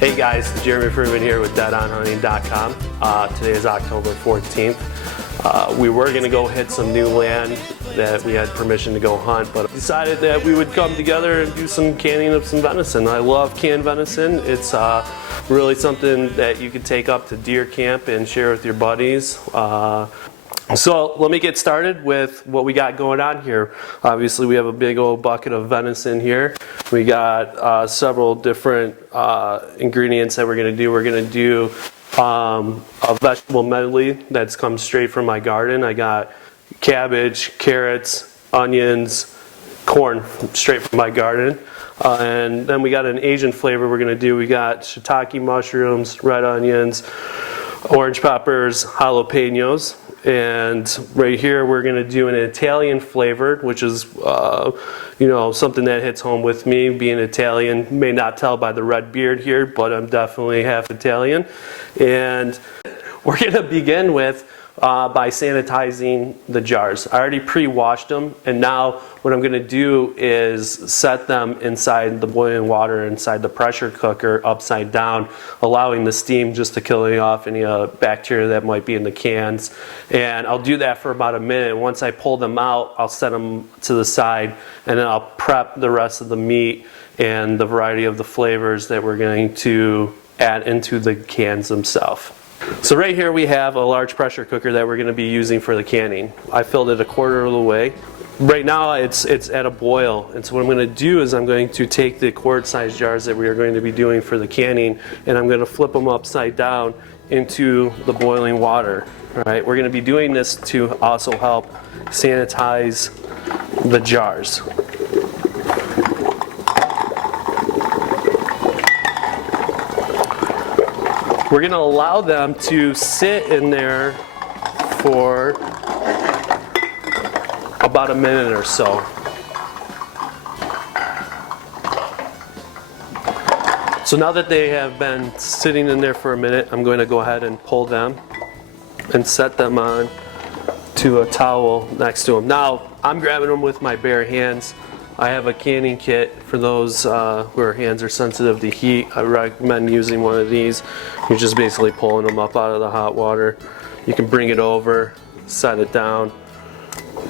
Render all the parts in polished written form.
Hey guys, Jeremy Freeman here with deadonhunting.com. Today is October 14th. We were going to go hit some new land that we had permission to go hunt, but decided that we would come together and do some canning of some venison. I love canned venison. It's really something that you can take up to deer camp and share with your buddies. So let me get started with what we got going on here. Obviously we have a big old bucket of venison here. We got several different ingredients that we're going to do. We're going to do a vegetable medley that's come straight from my garden. I got cabbage, carrots, onions, corn straight from my garden. And then we got an Asian flavor we're going to do. We got shiitake mushrooms, red onions, orange peppers, jalapenos. And right here we're going to do an Italian flavored, which is something that hits home with me. Being Italian, may not tell by the red beard here, but I'm definitely half Italian. And we're going to begin with by sanitizing the jars. I already pre-washed them, and now what I'm going to do is set them inside the boiling water inside the pressure cooker upside down, allowing the steam just to kill off any bacteria that might be in the cans. And I'll do that for about a minute. Once I pull them out, I'll set them to the side, and then I'll prep the rest of the meat and the variety of the flavors that we're going to add into the cans themselves. So right here we have a large pressure cooker that we're going to be using for the canning. I filled it a quarter of the way. Right now it's at a boil, and so what I'm going to do is I'm going to take the quart size jars that we are going to be doing for the canning, and I'm going to flip them upside down into the boiling water. All right, we're going to be doing this to also help sanitize the jars. We're going to allow them to sit in there for about a minute or so. So now that they have been sitting in there for a minute, I'm going to go ahead and pull them and set them on to a towel next to them. Now, I'm grabbing them with my bare hands. I have a canning kit for those whose hands are sensitive to heat. I recommend using one of these. You're just basically pulling them up out of the hot water. You can bring it over, set it down,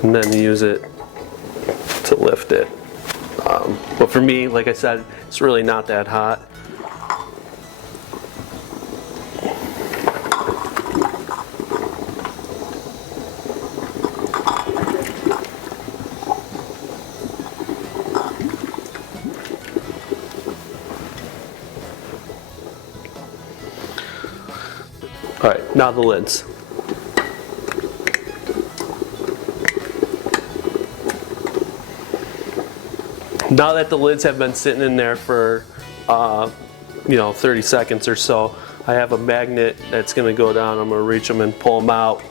and then use it to lift it. But for me, like I said, it's really not that hot. All right, now the lids. Now that the lids have been sitting in there for 30 seconds or so, I have a magnet that's going to go down. I'm going to reach them and pull them out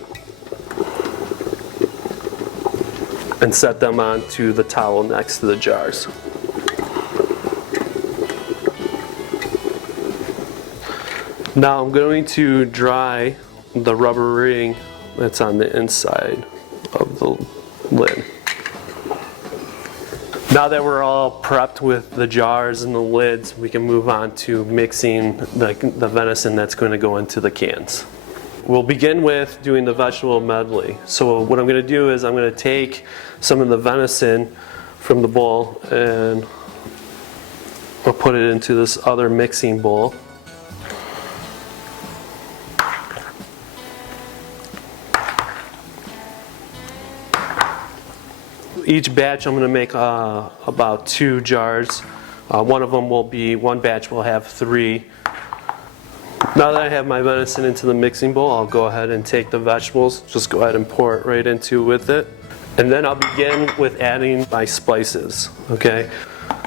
and set them onto the towel next to the jars. Now I'm going to dry the rubber ring that's on the inside of the lid. Now that we're all prepped with the jars and the lids, we can move on to mixing the venison that's going to go into the cans. We'll begin with doing the vegetable medley. So what I'm going to do is I'm going to take some of the venison from the bowl and I'll put it into this other mixing bowl. Each batch I'm going to make about 2 jars. One batch will have 3. Now that I have my venison into the mixing bowl, I'll go ahead and take the vegetables, just go ahead and pour it right into with it. And then I'll begin with adding my spices, okay?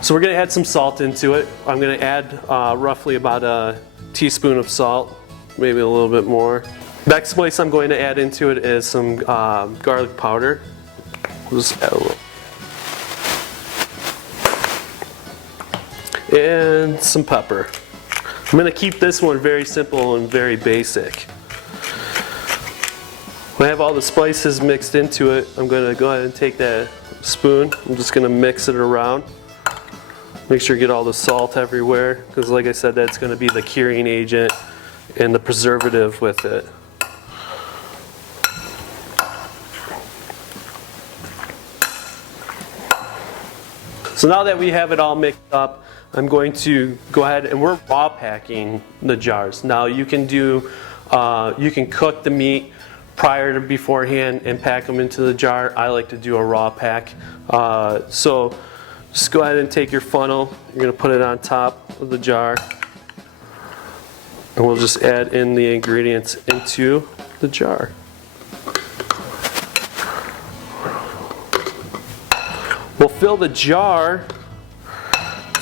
So we're going to add some salt into it. I'm going to add roughly about a teaspoon of salt, maybe a little bit more. Next spice I'm going to add into it is some garlic powder. We'll just add a little. And some pepper. I'm going to keep this one very simple and very basic. When I have all the spices mixed into it, I'm going to go ahead and take that spoon. I'm just going to mix it around. Make sure you get all the salt everywhere, because like I said, that's going to be the curing agent and the preservative with it. So now that we have it all mixed up, I'm going to go ahead and we're raw packing the jars. Now you can do, you can cook the meat prior to beforehand and pack them into the jar. I like to do a raw pack. So just go ahead and take your funnel. You're going to put it on top of the jar. And we'll just add in the ingredients into the jar. We'll fill the jar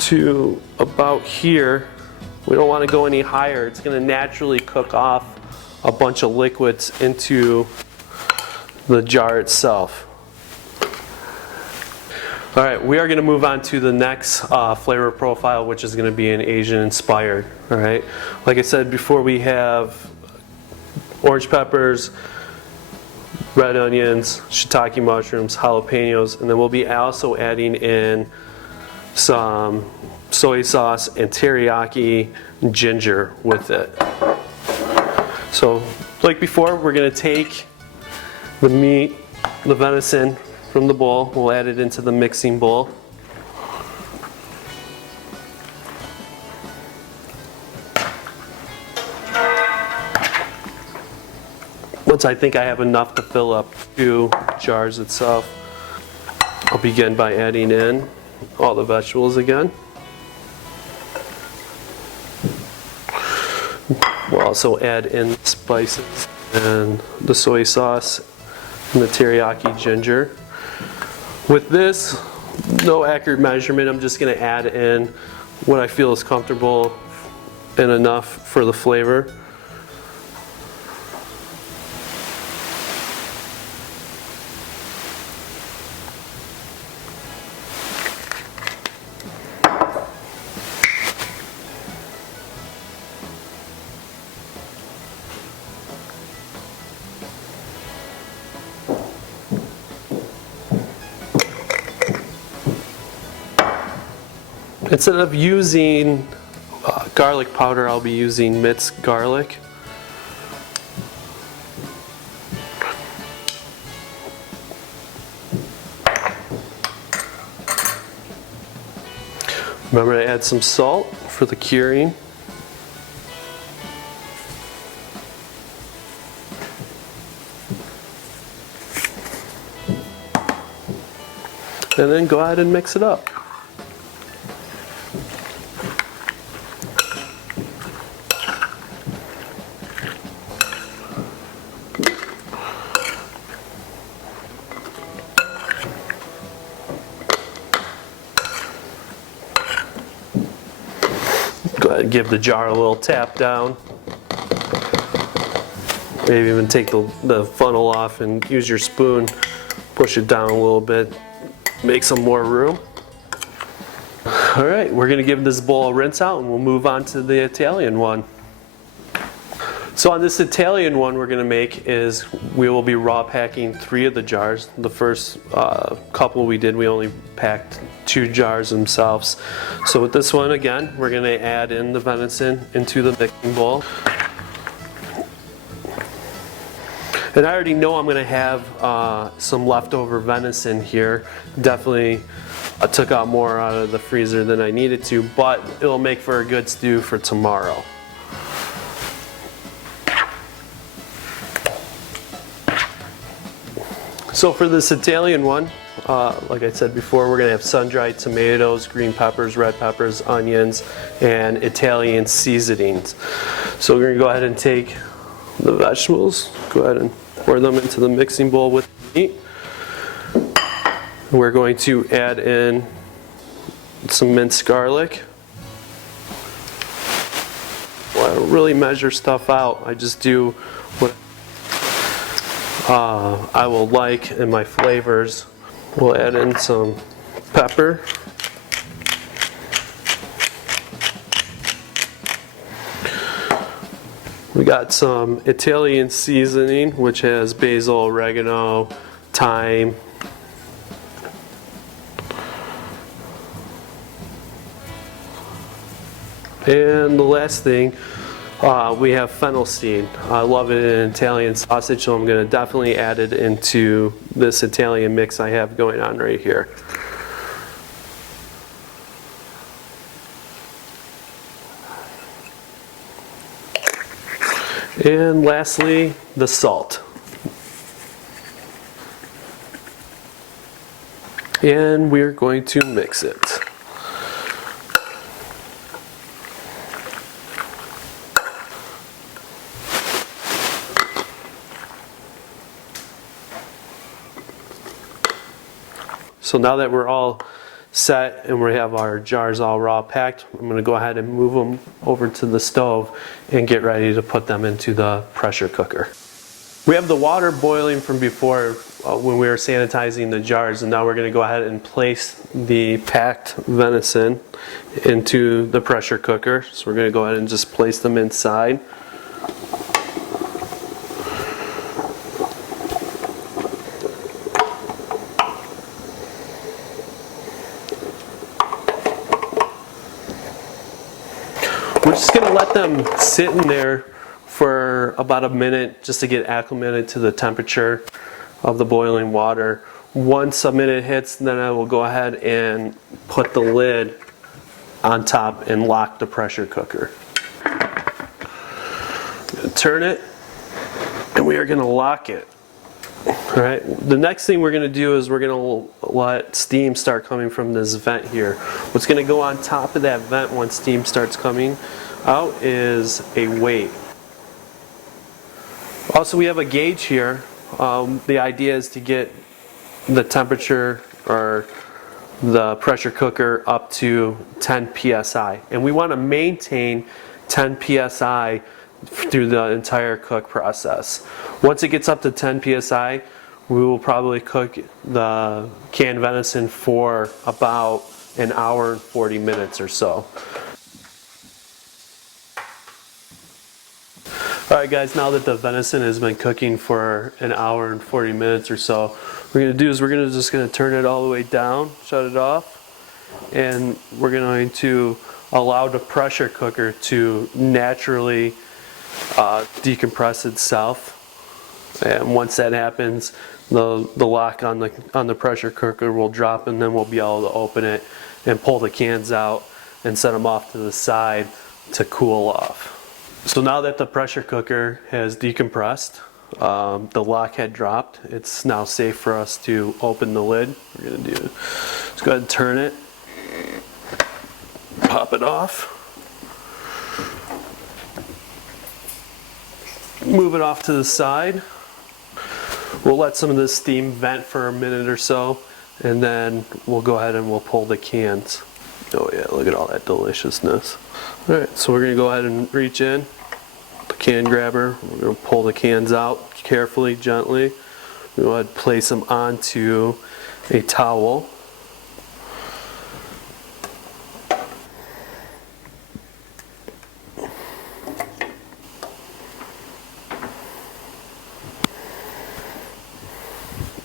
to about here. We don't want to go any higher. It's going to naturally cook off a bunch of liquids into the jar itself. All right, we are going to move on to the next flavor profile, which is going to be an Asian inspired. All right, like I said before, we have orange peppers, red onions, shiitake mushrooms, jalapenos, and then we'll be also adding in some soy sauce and teriyaki ginger with it. So like before, we're going to take the meat, the venison from the bowl, we'll add it into the mixing bowl. Once I think I have enough to fill up 2 jars itself, I'll begin by adding in all the vegetables again. We'll also add in spices and the soy sauce and the teriyaki ginger. With this, no accurate measurement, I'm just going to add in what I feel is comfortable and enough for the flavor. Instead of using garlic powder, I'll be using minced garlic. Remember to add some salt for the curing. And then go ahead and mix it up. Go ahead and give the jar a little tap down. Maybe even take the funnel off and use your spoon, push it down a little bit, make some more room. All right, we're gonna give this bowl a rinse out and we'll move on to the Italian one. So on this Italian one we're gonna make is we will be raw packing 3 of the jars. The first couple we did, we only packed 2 jars themselves. So with this one, again, we're gonna add in the venison into the mixing bowl. And I already know I'm gonna have some leftover venison here. Definitely I took out more out of the freezer than I needed to, but it'll make for a good stew for tomorrow. So for this Italian one, like I said before, we're gonna have sun-dried tomatoes, green peppers, red peppers, onions, and Italian seasonings. So we're gonna go ahead and take the vegetables, go ahead and pour them into the mixing bowl with the meat. We're going to add in some minced garlic. Well, I don't really measure stuff out, I just do what I will like in my flavors. We'll add in some pepper. We got some Italian seasoning, which has basil, oregano, thyme. And the last thing, we have fennel seed. I love it in Italian sausage, so I'm going to definitely add it into this Italian mix I have going on right here. And lastly, the salt. And we're going to mix it. So now that we're all set and we have our jars all raw packed, I'm going to go ahead and move them over to the stove and get ready to put them into the pressure cooker. We have the water boiling from before when we were sanitizing the jars, and now we're going to go ahead and place the packed venison into the pressure cooker. So we're going to go ahead and just place them inside. We're just going to let them sit in there for about a minute just to get acclimated to the temperature of the boiling water. Once a minute hits, then I will go ahead and put the lid on top and lock the pressure cooker. Turn it, and we are going to lock it. All right. The next thing we're going to do is we're going to let steam start coming from this vent here. What's going to go on top of that vent once steam starts coming out is a weight. Also, we have a gauge here. The idea is to get the temperature or the pressure cooker up to 10 psi, and we want to maintain 10 psi through the entire cook process. Once it gets up to 10 psi, we will probably cook the canned venison for about an hour and 40 minutes or so. Alright guys, now that the venison has been cooking for an hour and 40 minutes or so, what we're going to do is just going to turn it all the way down, shut it off, and we're going to allow the pressure cooker to naturally decompress itself. And once that happens, the lock on the pressure cooker will drop, and then we'll be able to open it and pull the cans out and set them off to the side to cool off. So now that the pressure cooker has decompressed, the lock had dropped, it's now safe for us to open the lid. We're going to just go ahead and turn it, pop it off, move it off to the side. We'll let some of this steam vent for a minute or so, and then we'll go ahead and we'll pull the cans. Oh yeah, look at all that deliciousness. Alright, so we're going to go ahead and reach in, the can grabber, we're going to pull the cans out carefully, gently. We'll go ahead and place them onto a towel.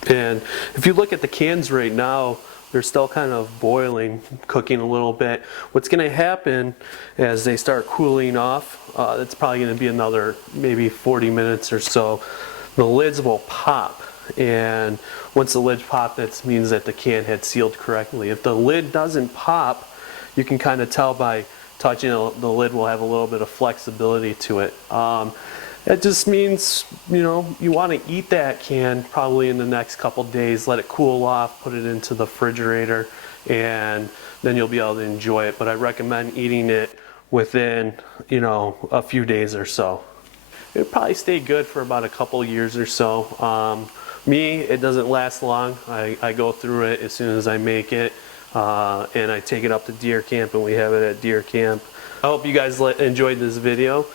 And if you look at the cans right now, they're still kind of boiling, cooking a little bit. What's going to happen as they start cooling off, it's probably going to be another maybe 40 minutes or so, the lids will pop. And once the lids pop, that means that the can had sealed correctly. If the lid doesn't pop, you can kind of tell by touching it, the lid will have a little bit of flexibility to it. That just means, you know, you want to eat that can probably in the next couple days, let it cool off, put it into the refrigerator, and then you'll be able to enjoy it. But I recommend eating it within, you know, a few days or so. It'll probably stay good for about a couple years or so. Me, it doesn't last long. I go through it as soon as I make it, and I take it up to deer camp, and we have it at deer camp. I hope you guys enjoyed this video.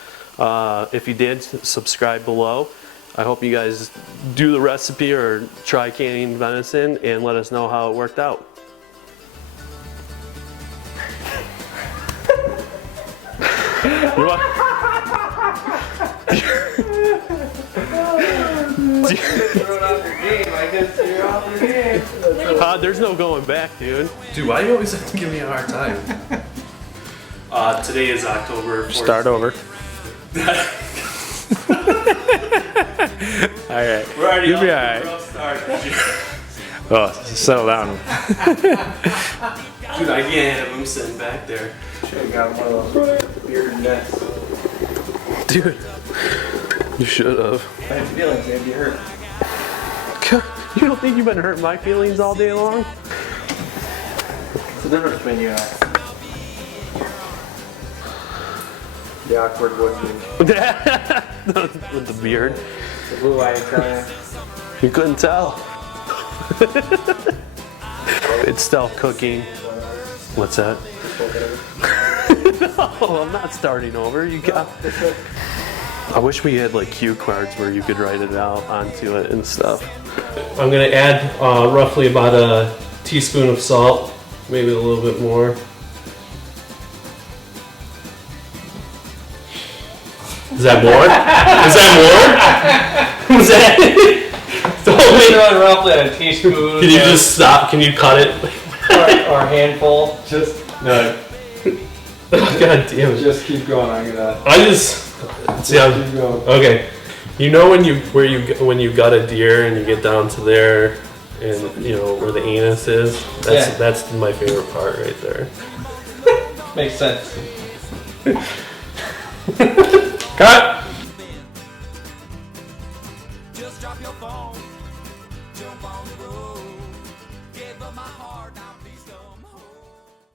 If you did, subscribe below. I hope you guys do the recipe or try canning venison and let us know how it worked out. There's no going back, dude. Dude, why do you always have to give me a hard time? Today is October 4th. Start over. Alright. We're already You'll be off to a alright. rough start. Oh, settle down. Dude, I can't have him sitting back there. Should've got one of those bearded nets. Dude, you should have. I had feelings, they'd be hurt. You don't think you've been hurting my feelings all day long? What's the difference between you and I? The awkward woodsman. With the beard. The blue-eyed Italian. You couldn't tell. It's still cooking. What's that? No, I'm not starting over. You got. I wish we had like cue cards where you could write it out onto it and stuff. I'm gonna add roughly about a teaspoon of salt, maybe a little bit more. Is that more? Is that more? Was that? Roughly a teaspoon. Can you just stop? Can you cut it? or a handful. Just No. God damn it. Just keep going. I'm gonna. I just see. Keep going. Okay. You know when you gut a deer and you get down to there, and you know where the anus is. That's my favorite part right there. Makes sense. Cut.